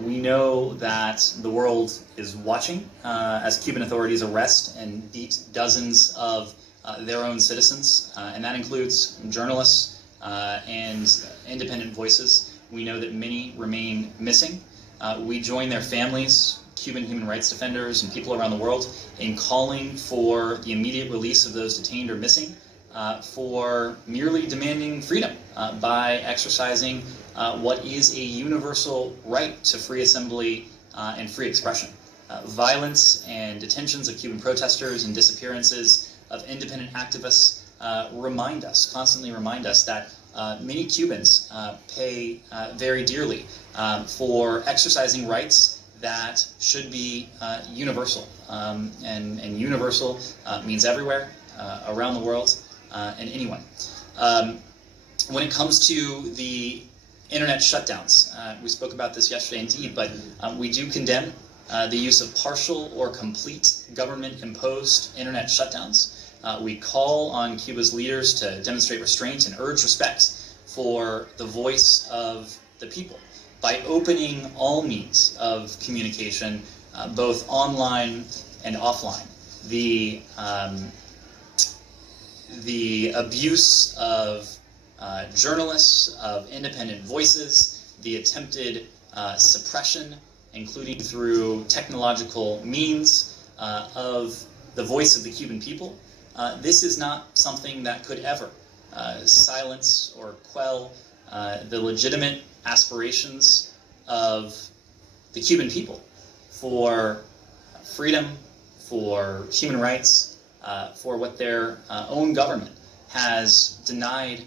We know that the world is watching as Cuban authorities arrest and beat dozens of their own citizens, and that includes journalists and independent voices. We know that many remain missing. We join their families, Cuban human rights defenders, and people around the world in calling for the immediate release of those detained or missing, for merely demanding freedom by exercising what is a universal right to free assembly and free expression. Violence and detentions of Cuban protesters and disappearances of independent activists constantly remind us that many Cubans pay very dearly for exercising rights that should be universal. And universal means everywhere, around the world, and anyone. When it comes to the internet shutdowns, we spoke about this yesterday indeed, but we do condemn the use of partial or complete government-imposed internet shutdowns. We call on Cuba's leaders to demonstrate restraint and urge respect for the voice of the people by opening all means of communication, both online and offline. The abuse of journalists, of independent voices, the attempted suppression, including through technological means, of the voice of the Cuban people. This is not something that could ever silence or quell the legitimate aspirations of the Cuban people for freedom, for human rights, for what their own government has denied